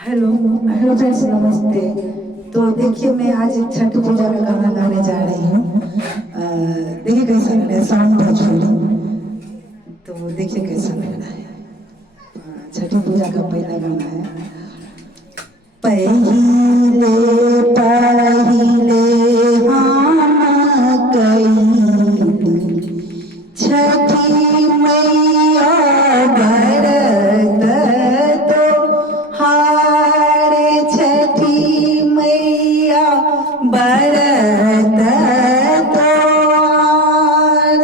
Hello hello friends, नमस्ते। तो देखिए, मैं आज छठ पूजा में गाना गाने जा रही हूँ। देखिए कैसा लग रहा है, साउंड भोजपुरी। तो देखिए कैसा लग रहा है। छठ पूजा का पहला गाना है। पहिले पहिले हम कइली छठी मैया भरत तोहार, छठी मैया भरत तोहार।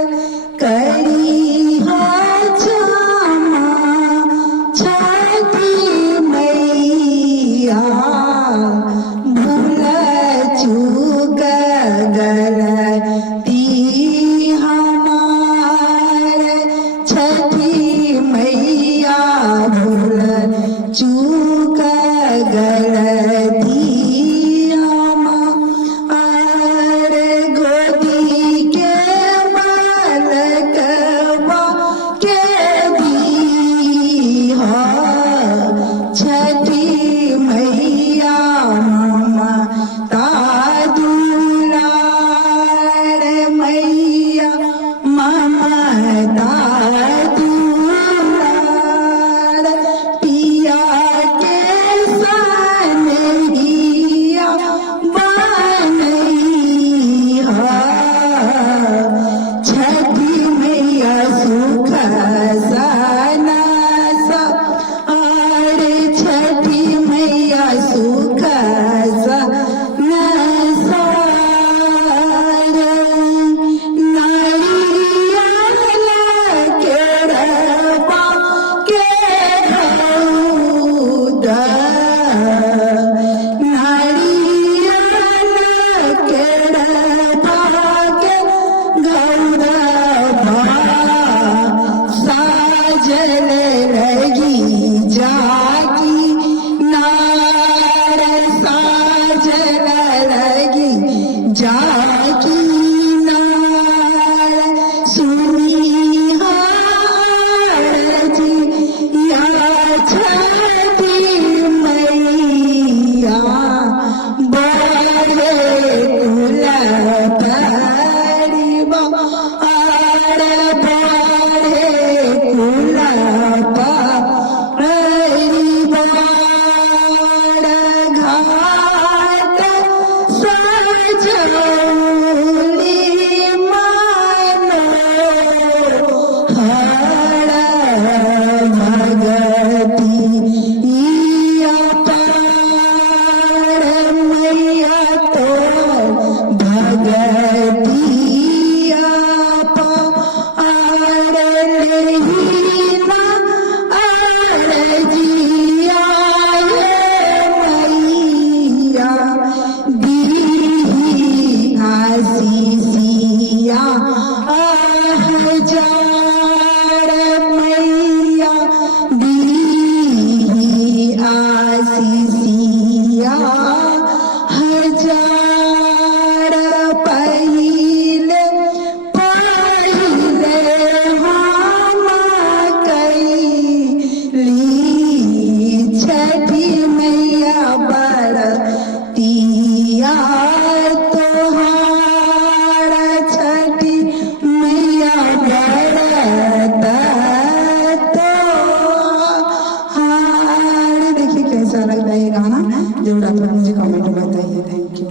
करी क्षमा छठी मैया, भूल चूक गलती हमार। छठी मैया भूल चूक गलती हमार। गोदी के बालकवा के दीहा, छठी मैया ममता दुलार। मैया ममता दुलार, पिया के सनहिया बनैहा। छठी मैया सुख सनस, अरे छठी मैया सुख सनस। नारियल केरवा के घौद, नारियल केरवा के घौदवा, साजल रही जाकी नार। साजल रही जाकी नार, सुनिहार जी या छठी मैया, बड़े कुल परिवार। बड़े कुल परिवार, घाट सजौली मनोहर। भगती अपार मैया तोर, भगती अपार। लेहिना अर्जिया मैया, दीही आशीषिया हजार। मैया दीही आशीषिया हजार। पहिले पहिले हम कइली छठी मैया बरतिया तोहार। छठी मैया भरत तोहार। देखिए कैसा लग रहा है ये गाना, जरूर आप लोग मुझे कमेंट में बताइए। Thank you.